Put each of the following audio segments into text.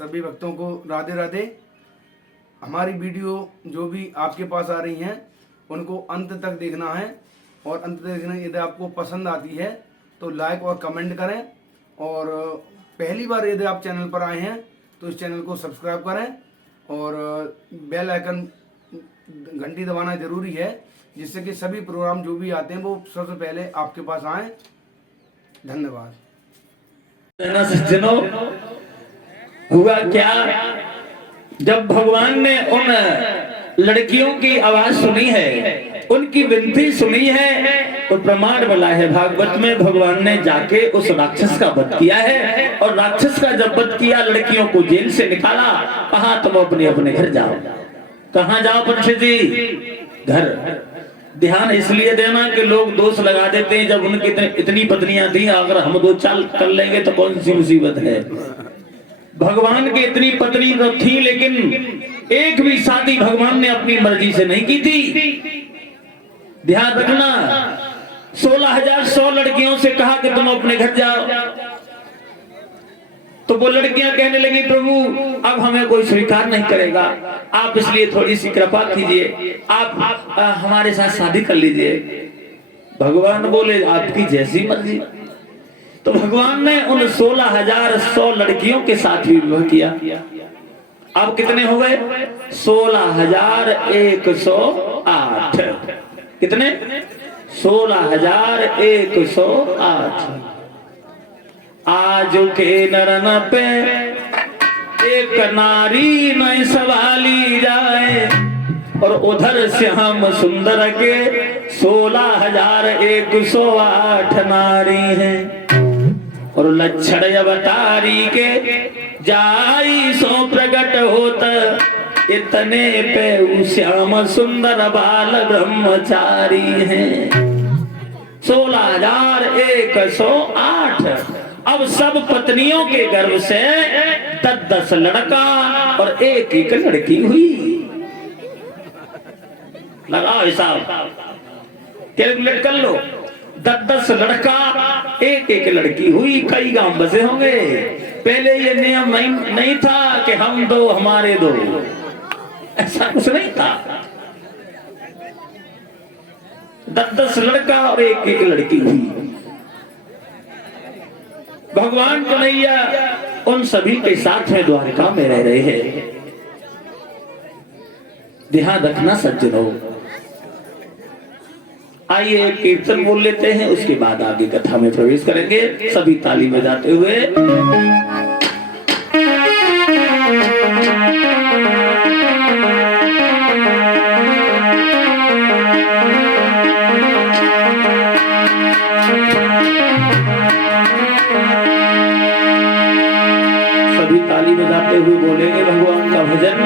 सभी भक्तों को राधे राधे। हमारी वीडियो जो भी आपके पास आ रही हैं उनको अंत तक देखना है, और अंत तक देखना, यदि आपको पसंद आती है तो लाइक और कमेंट करें, और पहली बार यदि आप चैनल पर आए हैं तो इस चैनल को सब्सक्राइब करें, और बेल आइकन घंटी दबाना जरूरी है, जिससे कि सभी प्रोग्राम जो भी आते हैं वो सबसे पहले आपके पास आए। धन्यवाद। सज्जनों, हुआ क्या, जब भगवान ने उन लड़कियों की आवाज सुनी है, उनकी विनती सुनी है, तो प्रमाण मिला है भागवत में, भगवान ने जाके उस राक्षस का वध किया है। और राक्षस का जब वध किया, लड़कियों को जेल से निकाला, कहा तुम अपने अपने घर जाओ। कहाँ जाओ परीक्षित जी? घर। ध्यान इसलिए देना कि लोग दोष लगा देते हैं, जब उनकी इतनी पत्नियां थी, अगर हम दो चाल कर लेंगे तो कौन सी मुसीबत है। भगवान की इतनी पत्नी तो थी, लेकिन एक भी शादी भगवान ने अपनी मर्जी से नहीं की थी। ध्यान रखना, 16,100 लड़कियों से कहा कि तुम अपने घर जाओ, तो वो लड़कियां कहने लगी प्रभु अब हमें कोई स्वीकार नहीं करेगा, आप इसलिए थोड़ी सी कृपा कीजिए, आप हमारे साथ शादी कर लीजिए। भगवान बोले आपकी जैसी मर्जी। तो भगवान ने उन 16,100 लड़कियों के साथ भी विवाह किया। अब कितने हो गए? 16,108। कितने? 16,108। आज के नरन पे एक नारी नहीं सवाली जाए, और उधर श्याम सुंदर के 16,108 नारी हैं। और लक्षण अवतारी के जाई सो प्रकट होत, इतने पे श्याम सुंदर बाल ब्रह्मचारी हैं। 16,108। अब सब पत्नियों के गर्भ से 10-10 लड़का और एक लड़की हुई। लगाओ हिसाब, कैलकुलेट कर लो। 10-10 लड़का, एक लड़की हुई। कई गांव बसे होंगे। पहले ये नियम नहीं था कि हम दो हमारे दो, ऐसा कुछ नहीं था। 10-10 लड़का और एक लड़की हुई। भगवान कन्हैया उन सभी के साथ में द्वारका में रह रहे हैं। ध्यान रखना सज्जनों। आइए कीर्तन बोल लेते हैं, उसके बाद आगे कथा में प्रवेश करेंगे। सभी ताली बजाते हुए। सभी ताली बजाते हुए बोलेंगे भगवान का भजन।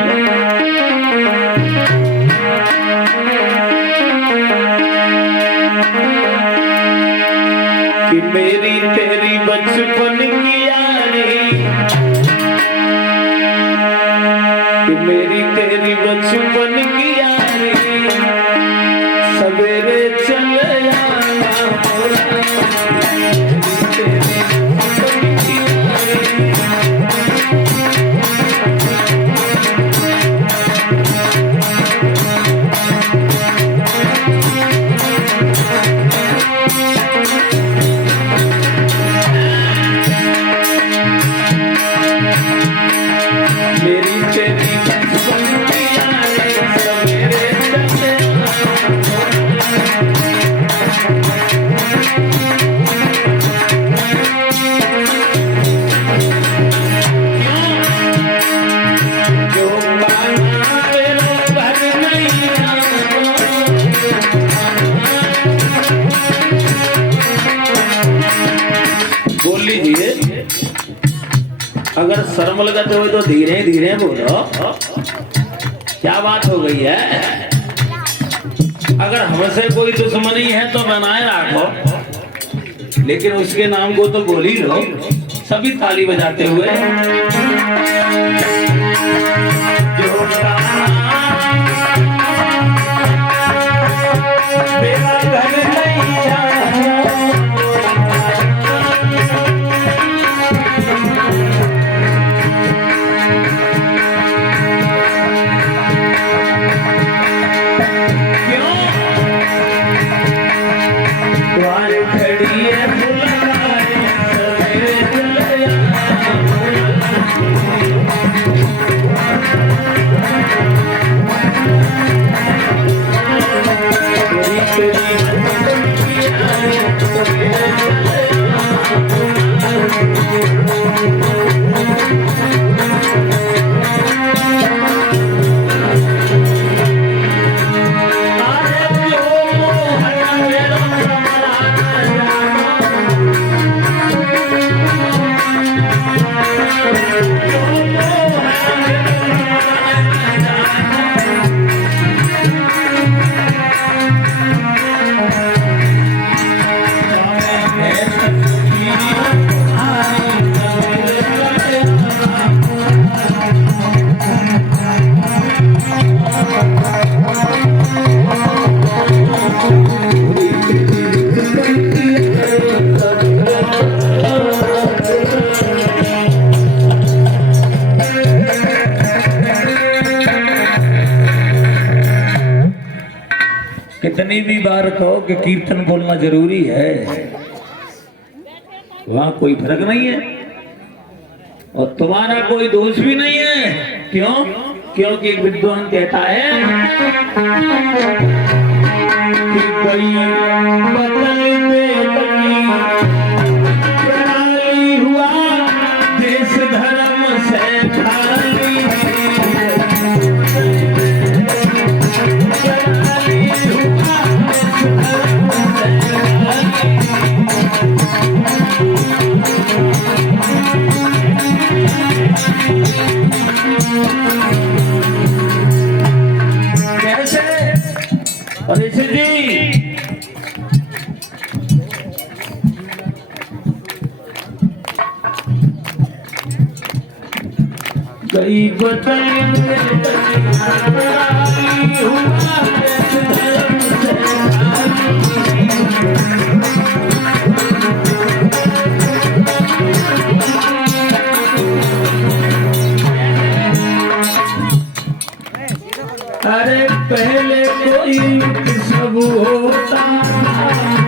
कि मेरी तेरी बचपन की यारी, कि मेरी तेरी बचपन की यारी, सवेरे चले आना अगर शर्म लगाते हो तो धीरे धीरे बोलो। क्या बात हो गई है? अगर हमसे कोई दुश्मनी है तो बनाए रखो, लेकिन उसके नाम को तो बोल ही लो। सभी ताली बजाते हुए। कितनी भी बार कहो कि कीर्तन बोलना जरूरी है, वहां कोई फर्क नहीं है और तुम्हारा कोई दोष भी नहीं है। क्यों? क्योंकि एक विद्वान कहता है कि कोई बदल हुआ देश धर्म से खाली ऋषि जी कई अरे पहले कोई सब होता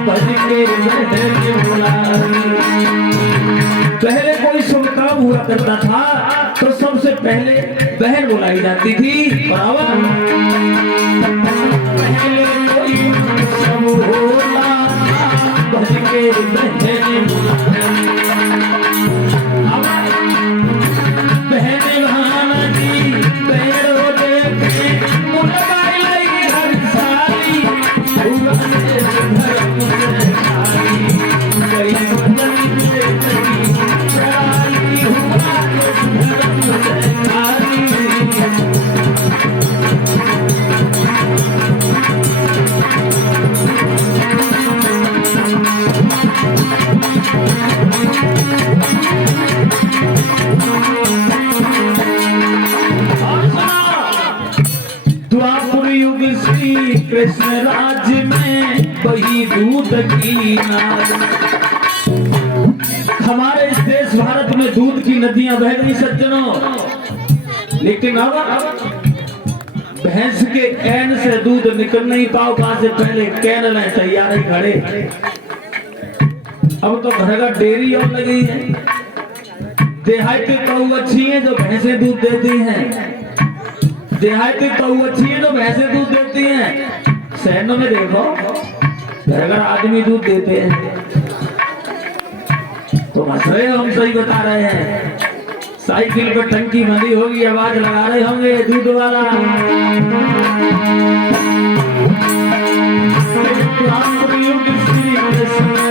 भज के पहले कोई शुभ काम हुआ करता था तो सबसे पहले बहन बुलाई जाती थी। बराबर पहले कोई सब होता भज के बहन भाना जी पैरों द्वापर युग श्री कृष्ण राज्य में वही दूध की नाद। हमारे इस देश भारत में दूध की नदियां बह गई सज्जनों, लेकिन अब भैंस के कैन से दूध निकल नहीं पाओ से पहले कैन में तैयार ही खड़े। अब तो घर का डेयरी और लगी है। देहाती गऊ अच्छी है जो भैंसे दूध देती हैं, देहाती गऊ अच्छी है जो भैंसे दूध देती हैं। शहरों में देखो घर घर आदमी दूध देते हैं। तो हंस रहे हम सही बता रहे हैं। साइकिल पर टंकी बंधी होगी, आवाज लगा रहे होंगे दूध वाला।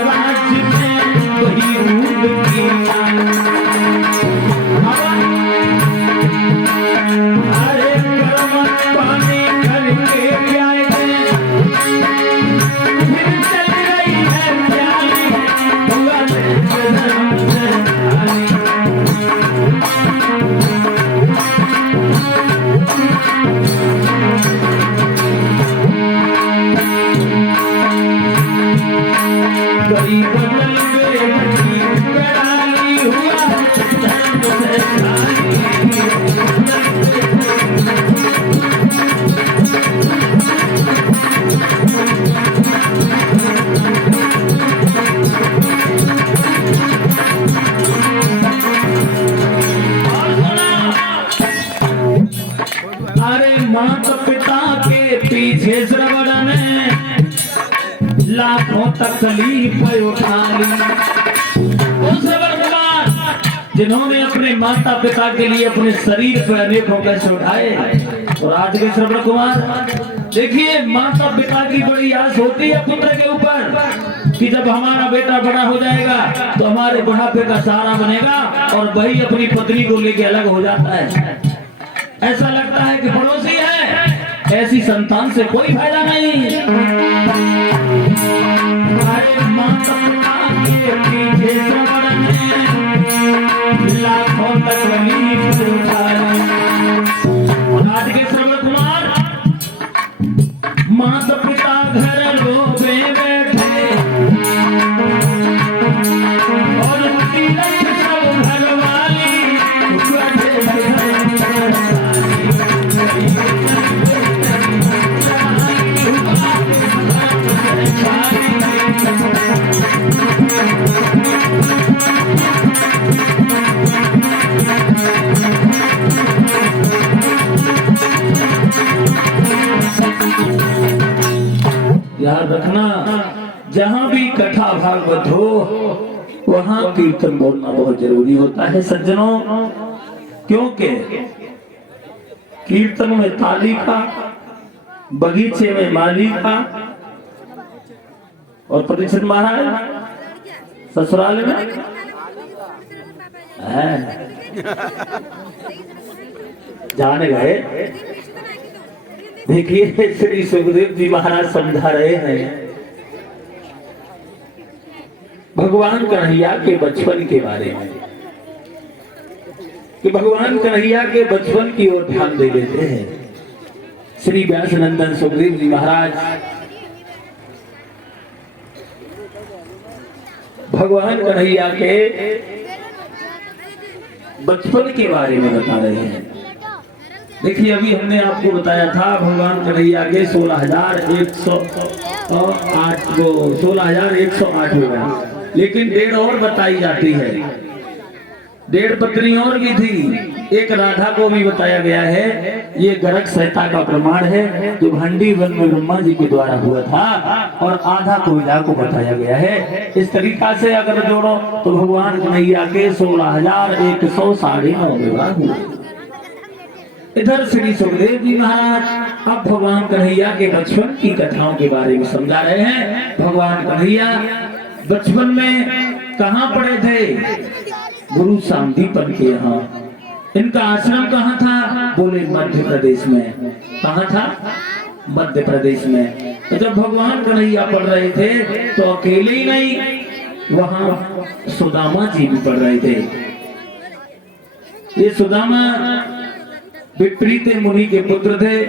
राज्य में वही दूध की पानी करके प्याएंगे फिर चल रही है प्याली हुआ गई बदल गई लड़ाई हुआ अरे माता पिता के पीछे श्रवण ने लाखों तकलीफ उठा ली। जिन्होंने अपने माता पिता के लिए अपने शरीर पर अनेकों कष्ट उठाए। और आज के श्रवण कुमार देखिए, माता पिता की बड़ी आस होती है पुत्र के ऊपर कि जब हमारा बेटा बड़ा हो जाएगा तो हमारे बुढ़ापे का सहारा बनेगा, और वही अपनी पत्नी को लेके अलग हो जाता है। ऐसा लगता है कि पड़ोसी है, ऐसी संतान से कोई फायदा नहीं। माता पिता के पीछे श्रवण ने लाखों तकलीफ उठाई। आज के श्रवण कुमार माता पिता घर रोवे बैठे और तीरथ सब घरवाली बैठे रखना, जहां भी कथा भागवत हो वहां कीर्तन बोलना बहुत जरूरी होता है सज्जनों, क्योंकि कीर्तन में ताली का, बगीचे में माली का, और परीक्षित महाराज ससुराल में जाने गए। देखिए श्री सुखदेव जी महाराज समझा रहे हैं भगवान कन्हैया के बचपन के बारे में, कि भगवान कन्हैया के बचपन की ओर ध्यान दे देते हैं। श्री व्यास नंदन सुखदेव जी महाराज भगवान कन्हैया के बचपन के बारे में बता रहे हैं। देखिए अभी हमने आपको बताया था भगवान कन्हैया के 16,108 हुआ, लेकिन 1.5 और बताई जाती है, 1.5 पत्नी और भी थी, एक राधा को भी बताया गया है। ये गर्ग संहिता का प्रमाण है जो भंडी वन में ब्रह्मा जी के द्वारा हुआ था, और आधा कोयला को बताया गया है। इस तरीका से अगर जोड़ो तो भगवान कन्हैया के 16,109 विवाह हुए। इधर श्री सुखदेव जी महाराज अब भगवान कन्हैया के बचपन की कथाओं के बारे में समझा रहे हैं। भगवान कन्हैया बचपन में कहाँ पड़े थे? गुरु सांदीपन के यहाँ। इनका आश्रम कहाँ था? बोले मध्य प्रदेश में। कहाँ था? मध्य प्रदेश में। तो जब भगवान कन्हैया पढ़ रहे थे तो अकेले ही नहीं, वहाँ सुदामा जी भी पढ़ रहे थे। ये सुदामा विपरीत मुनि के पुत्र थे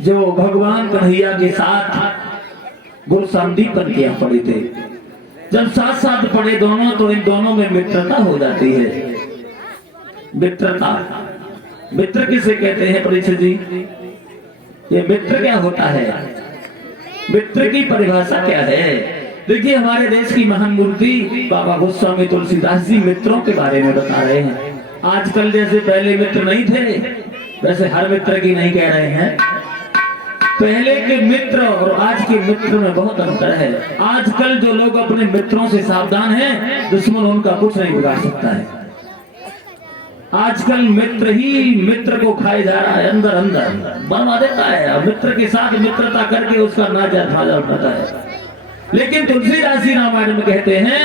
जो भगवान कन्हैया के साथ गुरु सांदीपन के यहाँ पढ़े थे। जब साथ साथ पढ़े दोनों तो इन दोनों में मित्रता हो जाती है। मित्रता, मित्र किसे कहते हैं परीक्षित जी? ये मित्र क्या होता है? मित्र की परिभाषा क्या है? देखिए हमारे देश की महान मूर्ति बाबा गोस्वामी तुलसीदास जी मित्रों के बारे में बता रहे हैं। आजकल जैसे पहले मित्र नहीं थे वैसे हर मित्र की नहीं कह रहे हैं। पहले के मित्र और आज के मित्र में बहुत अंतर है। आजकल जो लोग अपने मित्रों से सावधान हैं, दुश्मन उनका कुछ नहीं बिगाड़ सकता है। आजकल मित्र ही मित्र को खाए जा रहा है, अंदर अंदर बनवा देता है और मित्र के साथ मित्रता करके उसका नाजायज फायदा उठाता है। लेकिन तुलसीदास जी रामायण में कहते हैं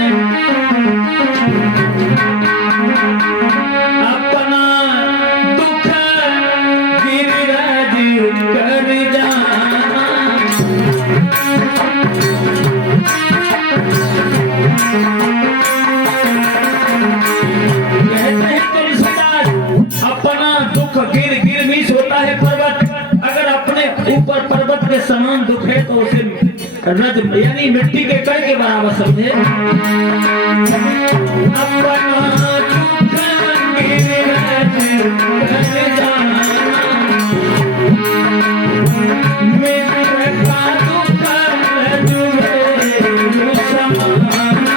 अपना दुख गिरिराज कर ऊपर पर्वत के समान दुख है तो उसे रज यानी मिट्टी के कण के बराबर समझे। अपना दुख गिरिराज कर जाना, मित्र का दुख जुए समाना।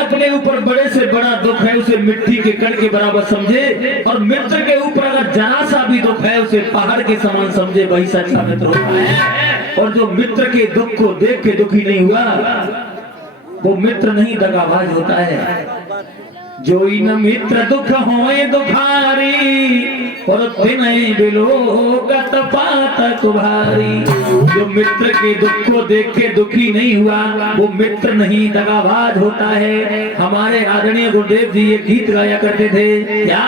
अपने ऊपर बड़े से बड़ा दुख है उसे मिट्टी के कण के बराबर समझे, और मित्र के ऊपर अगर जरा सा भी दुख है उसे पहाड़ के समान समझे, वही सच्चा मित्र होता है। और जो मित्र के दुख को देख के दुखी नहीं हुआ वो मित्र नहीं दगाबाज होता है। जो इन मित्र दुख होए दुखारी और तिनय बिलोकत पातक भारी। जो मित्र के दुख को देख के दुखी नहीं हुआ वो मित्र नहीं दगाबाज होता है। हमारे आदरणीय गुरुदेव जी ये गीत गाया करते थे, क्या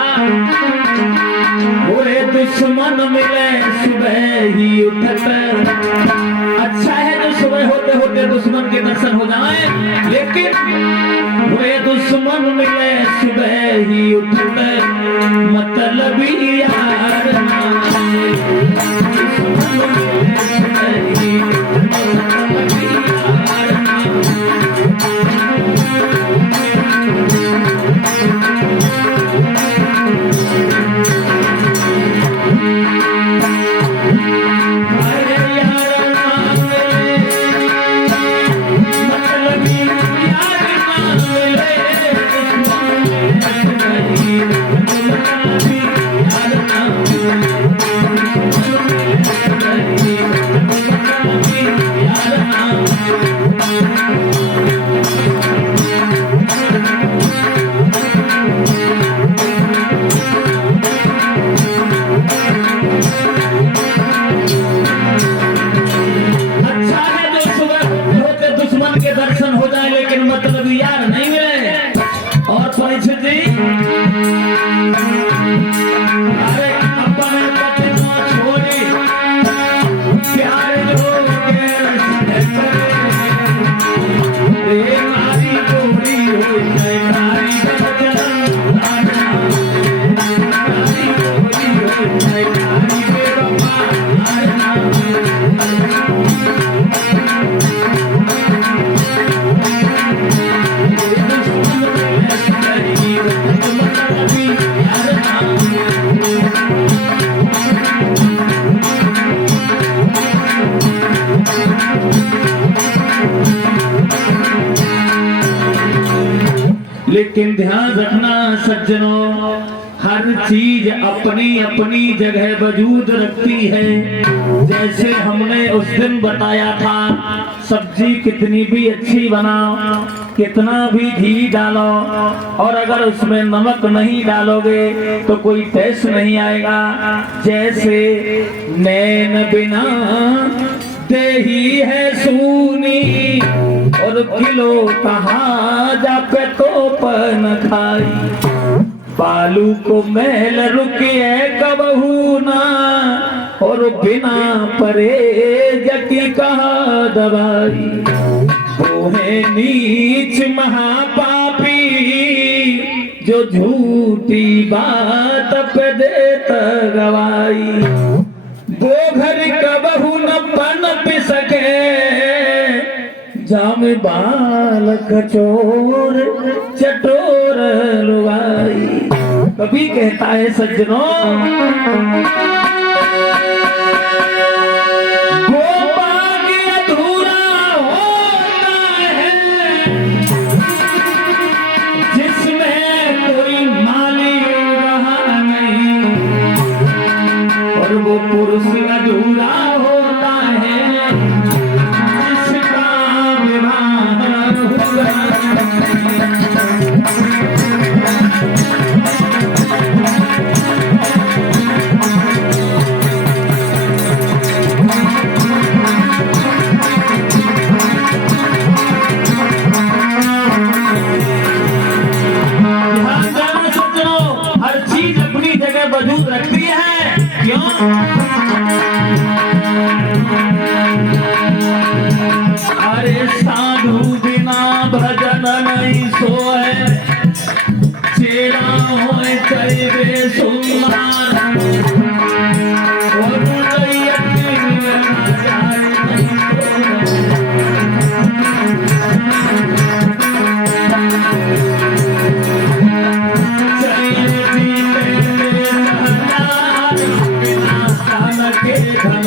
बुरे दुश्मन मिले सुबह ही उठकर। अच्छा है जो सुबह होते होते दुश्मन के दर्शन हो जाए, लेकिन बुरे दुश्मन मिले सुबह ही उठकर मतलब यार ना। मतलब लेकिन ध्यान रखना सज्जनों, हर चीज अपनी अपनी जगह वजूद रखती है। जैसे हमने उस दिन बताया था, सब्जी कितनी भी अच्छी बनाओ, कितना भी घी डालो, और अगर उसमें नमक नहीं डालोगे तो कोई टेस्ट नहीं आएगा। जैसे नैन बिना देही है सूनी, और किलो कहाँ जा पे तो पन खाई। बालू को महल रुके कबहू ना, और बिना परे जकी कहा दवाई। वो है नीच महापापी, जो झूठी बात पे देता गवाई। दो घर कबहू न बन पी सके, जाम बाल कचोर चटोर लुगाई। कभी कहता है सज्जनों, गोपागी अधूरा होता है, जिसमें कोई माली रहा नहीं, और वो पुरुष अधूरा होता है, जिसका विवाह हुआ वजूद रखती है। क्यों? अरे साधु बिना भजन नहीं सोए, चेला होए कई सुनना, और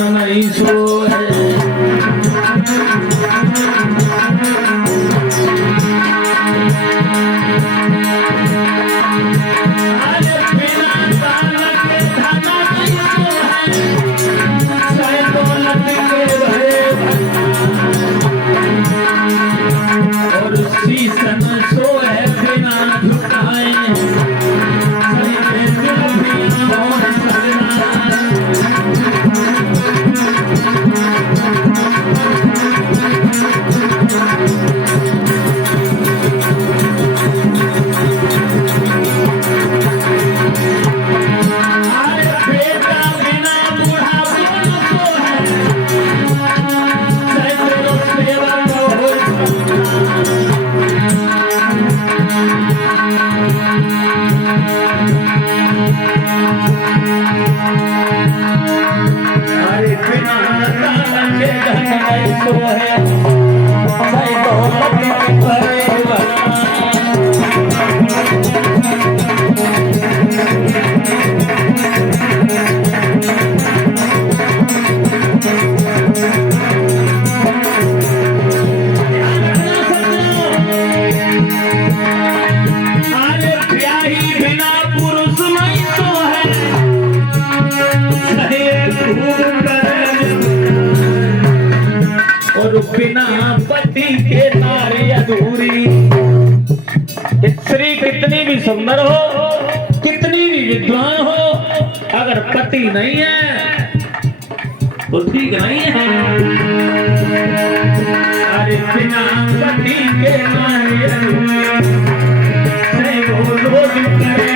नहीं सोए। और शीशन सोए बिना झुकाए, बिना पति के नारी अधूरी। स्त्री कितनी भी सुंदर हो, कितनी भी विद्वान हो, अगर पति नहीं है तो ठीक नहीं है। अरे बिना पति के नारी अधूरी, वो रोज करे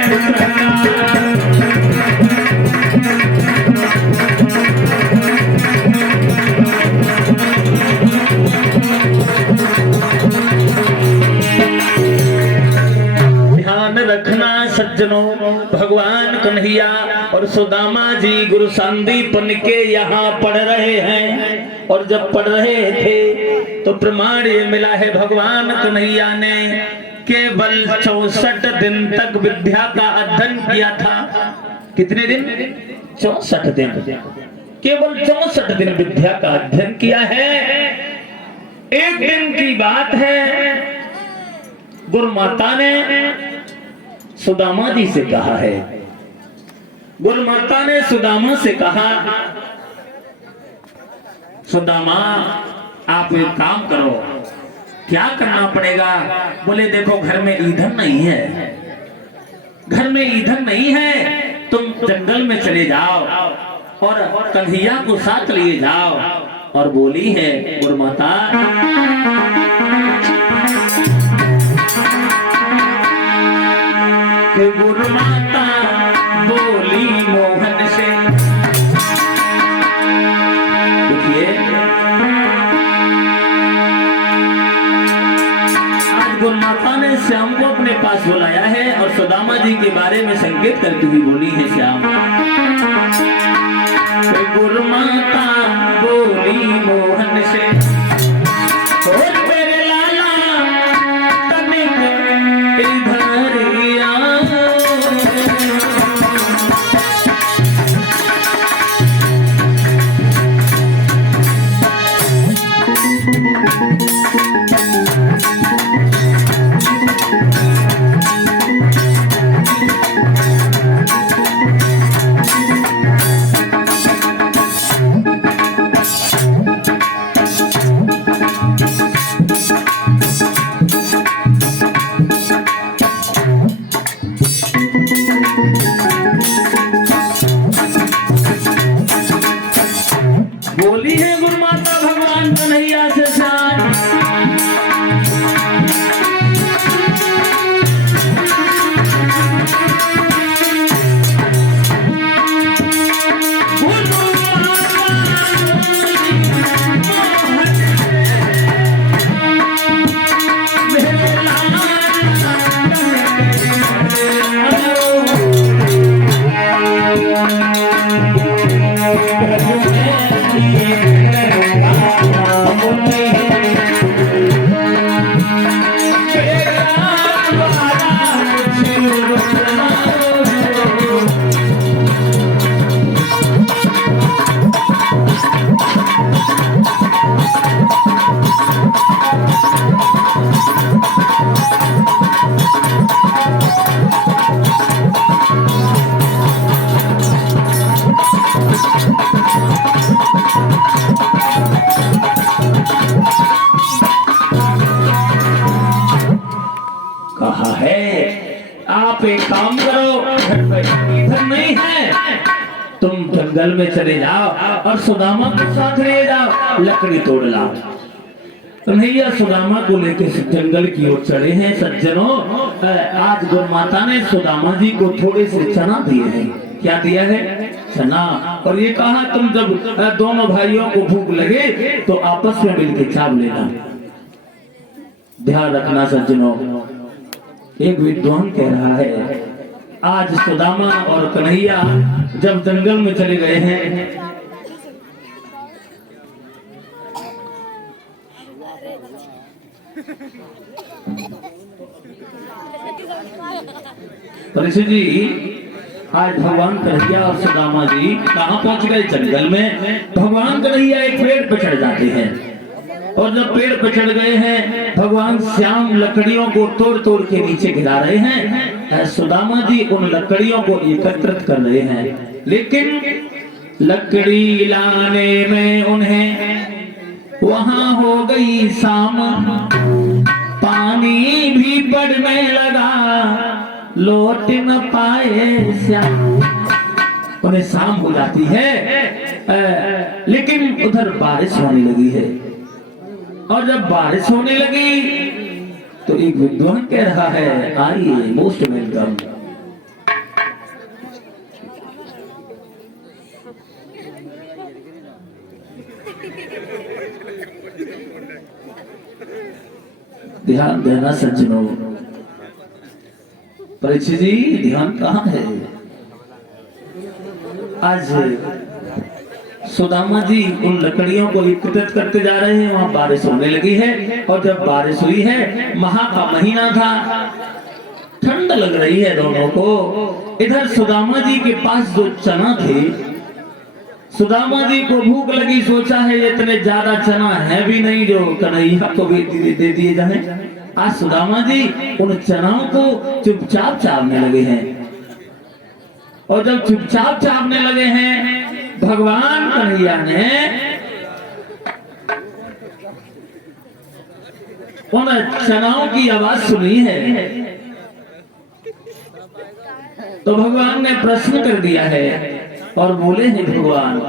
सज्जनों, भगवान कन्हैया और सुदामा जी गुरु संदीपन के यहाँ पढ़ रहे हैं। और जब पढ़ रहे थे तो प्रमाण ये मिला है, भगवान कन्हैया ने केवल 64 दिन तक विद्या का अध्ययन किया था। कितने दिन? 64 दिन। केवल 64 दिन विद्या का अध्ययन किया है। एक दिन की बात है, गुरु माता ने सुदामा जी से कहा है, गुरु माता ने सुदामा से कहा, सुदामा आप एक काम करो। क्या करना पड़ेगा? बोले देखो घर में ईंधन नहीं है, घर में ईंधन नहीं है, तुम जंगल में चले जाओ और कन्हैया को साथ लिए जाओ। और बोली है गुरु माता, गुरु माता बोली मोहन से, देखिए आज गुरु माता ने श्याम को अपने पास बुलाया है और सुदामा जी के बारे में संकेत करती हुई बोली है श्याम, गुरु माता बोली मोहन से, और मेरे लाला तनिक इधर आ। बोली है गुरु माता भगवान कन्हैया से श्याम, कहा है आप एक काम करो, घर में ईंधन नहीं है, तुम जंगल में चले जाओ और सुदामा को साथ ले जाओ, लकड़ी तोड़ लाओ। कन्हैया सुदामा को लेकर जंगल की ओर चढ़े हैं। सज्जनों, आज गुरु माता ने सुदामा जी को थोड़े से चना दिए हैं। क्या दिया है? चना। और ये कहा तुम जब दोनों भाइयों को भूख लगे तो आपस में मिलकर चाव लेना। ध्यान रखना सज्जनों, एक विद्वान कह रहा है आज सुदामा और कन्हैया जब जंगल में चले गए हैं, ऋषि जी आज भगवान कन्हैया और सुदामा जी कहाँ पहुंच गए? जंगल में। भगवान कन्हैया एक पेड़ पर चढ़ जाते हैं और जब पेड़ पर चढ़ गए हैं, भगवान श्याम लकड़ियों को तोड़ तोड़ के नीचे गिरा रहे हैं। सुदामा जी उन लकड़ियों को एकत्रित कर रहे हैं, लेकिन लकड़ी लाने में उन्हें वहां हो गई शाम, पानी भी बढ़ने लगा, लौट न पाए श्याम। उन्हें शाम हो जाती है, लेकिन उधर बारिश होने लगी है। और जब बारिश होने लगी तो एक विद्वान कह रहा है आइए, मोस्ट वेलकम। ध्यान देना सज्जनों। परीक्षित जी ध्यान कहाँ है? आज सुदामा जी उन लकड़ियों को एकत्रित करते जा रहे हैं। वहां बारिश होने लगी है और जब बारिश हुई है, महा का महीना था, ठंड लग रही है दोनों को। इधर सुदामा जी के पास जो चना थे, सुदामा जी को भूख लगी, सोचा है इतने ज्यादा चना है भी नहीं जो कन्हैया को भी दे दिए जाए। आज सुदामा जी उन चनाओं को चुपचाप चावने लगे हैं, और जब चुपचाप चावने लगे हैं भगवान कन्हैया ने उन चनाओं की आवाज सुनी है, तो भगवान ने प्रश्न कर दिया है और बोले हैं भगवान,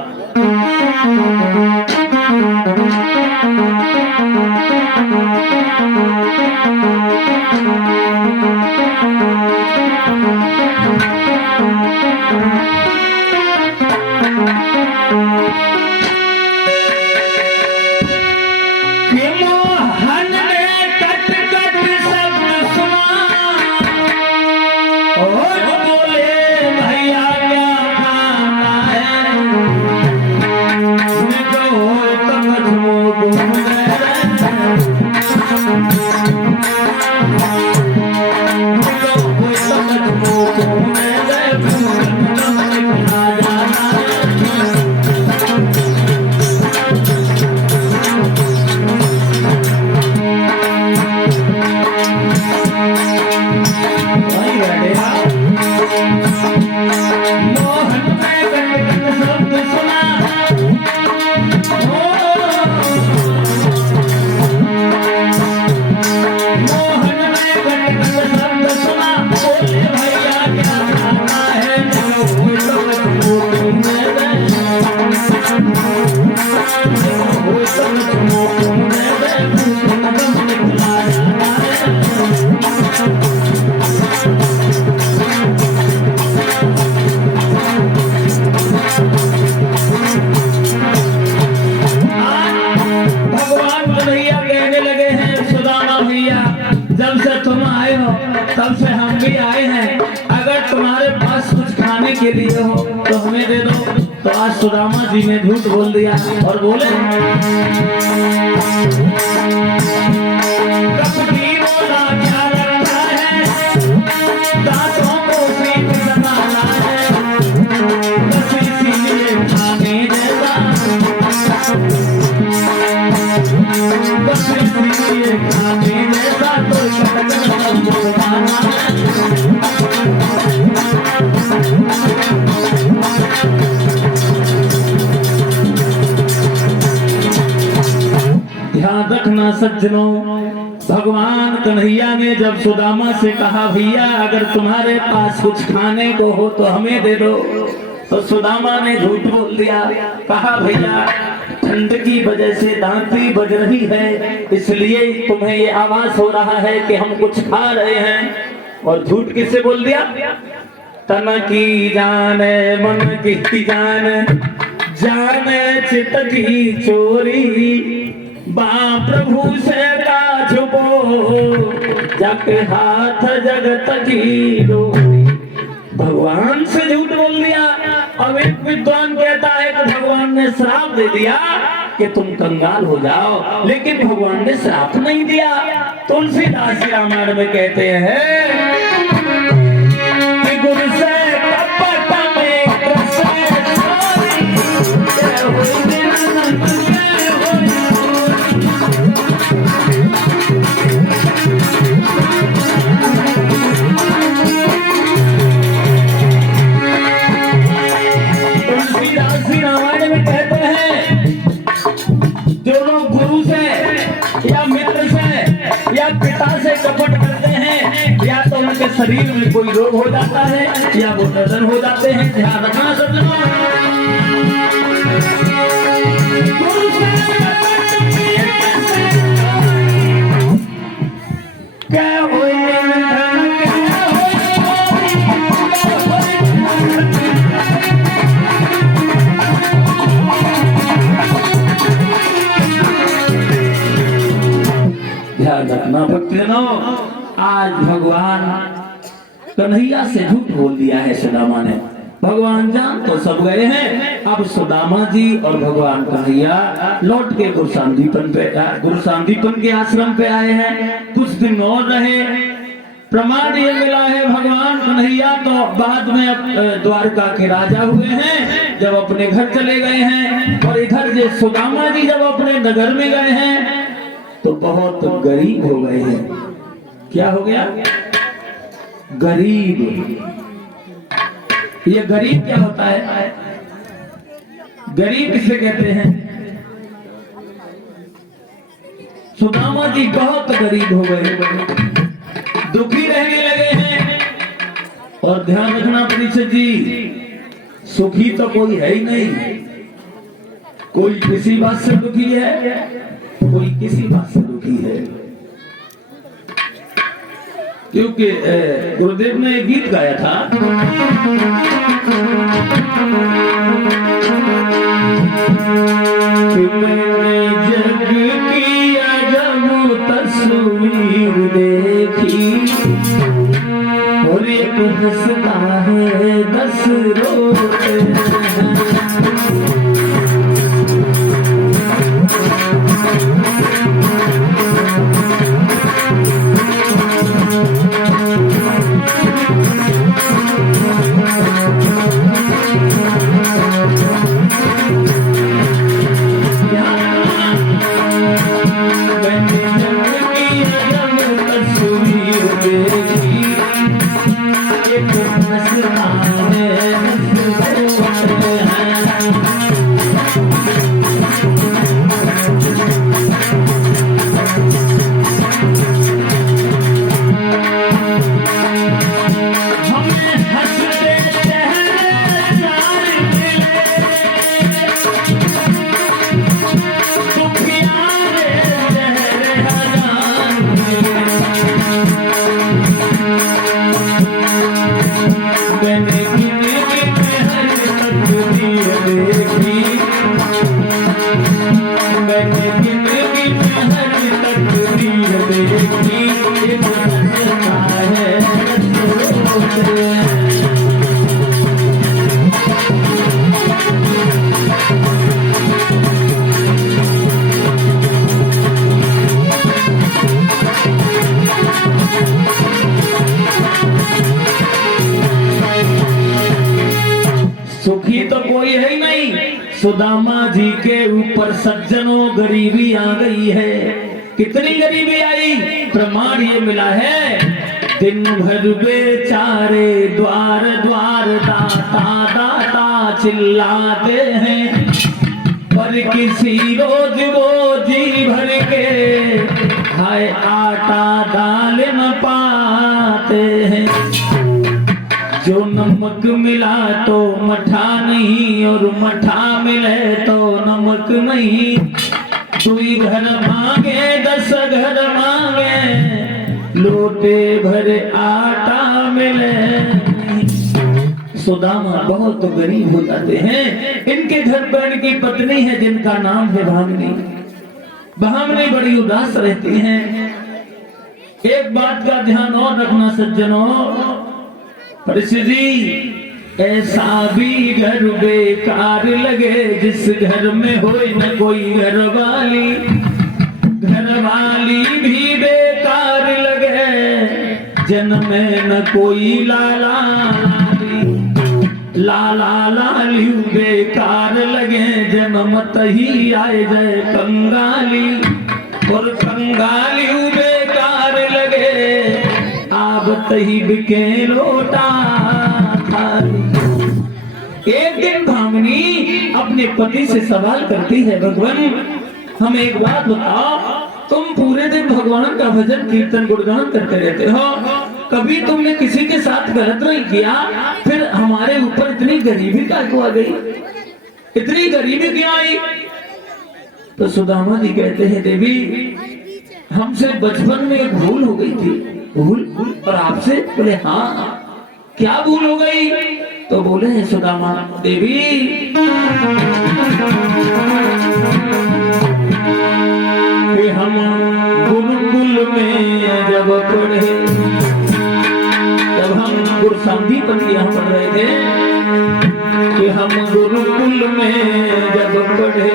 तब से हम भी आए हैं, अगर तुम्हारे पास कुछ खाने के लिए हो तो हमें दे दो। तो आज सुदामा जी ने झूठ बोल दिया और बोले, बोला क्या लगता है, दांतों को पीट बनाना है, बस इसीलिए खाने देता, बस इसीलिए खाने देता, तो ध्यान रखना सज्जनों, भगवान कन्हैया ने जब सुदामा से कहा भैया अगर तुम्हारे पास कुछ खाने को हो तो हमें दे दो, तो सुदामा ने झूठ बोल दिया, कहा भैया ठंड की वजह से दांती बज रही है इसलिए तुम्हें ये आवाज हो रहा है कि हम कुछ खा रहे हैं। और झूठ किससे बोल दिया, तन की जान मन की जान, जान चित की चोरी, बा प्रभु से का छुपो, जाके हाथ जगत की डोरी। भगवान से झूठ बोल दिया। अब एक विद्वान कहता है कि भगवान ने श्राप दे दिया कि तुम कंगाल हो जाओ, लेकिन भगवान ने श्राप नहीं दिया। तुलसीदास जी रामायण में कहते हैं कि गुरु से कपट में कृष्ण रामायण में कहते हैं जो लोग गुरु से या मित्र से या पिता से कपट करते हैं या तो उनके शरीर में कोई रोग हो जाता है या वो निधन हो जाते हैं। ध्यान रखना सज्जनों, क्या हुए रखना भक्तजनों, आज भगवान कन्हैया से झूठ बोल दिया है सुदामा ने। भगवान जान तो सब गए हैं, अब सुदामा जी और भगवान कन्हैया लौट के गुरुसांदीपन के आश्रम पे आए हैं। कुछ दिन और रहे। प्रमाण ये मिला है भगवान कन्हैया तो बाद में द्वारका के राजा हुए हैं, जब अपने घर चले गए हैं। और इधर जो सुदामा जी जब अपने नगर में गए हैं तो बहुत गरीब हो गए हैं। क्या हो गया? गरीब। ये गरीब क्या होता है? गरीब किसे कहते हैं? सुदामा जी बहुत गरीब हो गए, दुखी रहने लगे हैं। और ध्यान रखना परीक्षित जी, सुखी तो कोई है ही नहीं। कोई किसी बात से दुखी है, कोई किसी बात से दुखी है। क्योंकि गुरुदेव ने एक गीत गाया था, कि मैंने जग की अजब तस्वीर देखी, और एक हंसता है 10 रोते हैं। सुखी तो कोई है ही नहीं। सुदामा जी के ऊपर सज्जनों गरीबी आ गई है। कितनी गरीबी आई? प्रमाण ये मिला है, दिन भर बेचारे द्वार द्वार दाता दाता चिल्लाते हैं, पर किसी रोज वो जी भर के हाय आटा दाल न पाते हैं। जो नमक मिला तो मठा नहीं, और मठा मिले तो नमक नहीं। दुई घर मांगे 10 घर मांगे, लोटे भरे आटा मिले। सुदामा बहुत गरीब हो जाते हैं। इनके घर पर की पत्नी है जिनका नाम है भामिनी। भामिनी बड़ी उदास रहती हैं। एक बात का ध्यान और रखना सज्जनों, परिस्थिति ऐसा भी घर बेकार लगे जिस घर में हो न कोई घरवाली, घरवाली भी बेकार लगे जन्मे न कोई लाला लाली, लाला लाली बेकार लगे जन्मत ही आए जय कंगाली, और कंगाली बेकार लगे आवत ही बिके लोटा थाली। एक दिन भामिनी अपने पति से सवाल करती है, भगवान हमें एक बात बताओ, तुम पूरे दिन भगवान का भजन कीर्तन गुणगान करते रहते हो, कभी तुमने किसी के साथ गलत नहीं किया, फिर हमारे ऊपर इतनी गरीबी का क्यों आ गई? इतनी गरीबी क्यों आई? तो सुदामा जी कहते हैं, देवी हमसे बचपन में एक भूल हो गई थी। भूल? और आपसे? बोले हाँ। क्या भूल हो गई? तो बोले हैं सुदामा, देवी कि हम गुरुकुल में जब पढ़े, जब हम गुरु संदीपन यहाँ पढ़ रहे थे, कि हम गुरुकुल में जब पढ़े,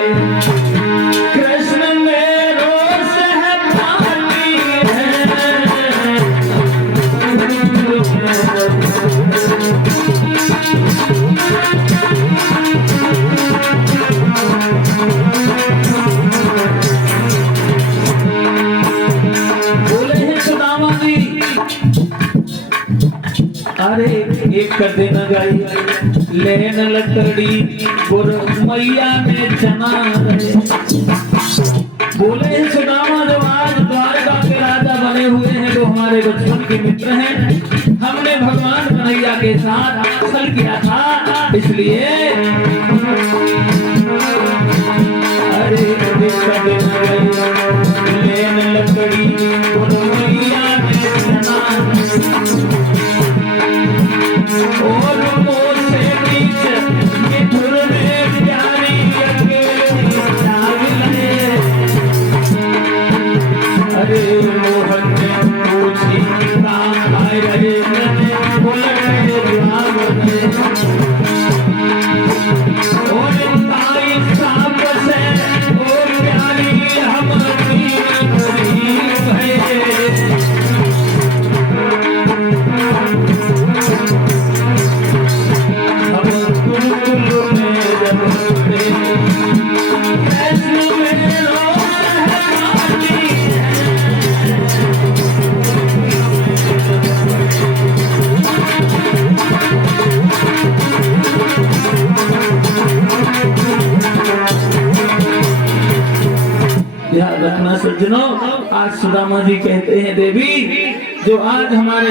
कृष्ण मेरो सहपाठी है। बोले हैं सुदामा जी, दिन गई लेन लकड़ी गुर मैया में चना रहे। बोले हैं सुदामा जब आज द्वारका के राजा बने हुए हैं तो हमारे बचपन के मित्र हैं, हमने भगवान कन्हैया के साथ छल किया था, इसलिए अरे दिन गई लेन लकड़ी गुर मैया में चना और मोसे नीच मिठुर में प्यारी अकेले जाग लगे। अरे मोहन ने पूछी कहाँ आए रहे बोले जवाब और ताई सांप से ओ प्यारी हम गरीब है। याद रखना सज्जनों, आज सुदामा जी कहते हैं देवी जो आज हमारे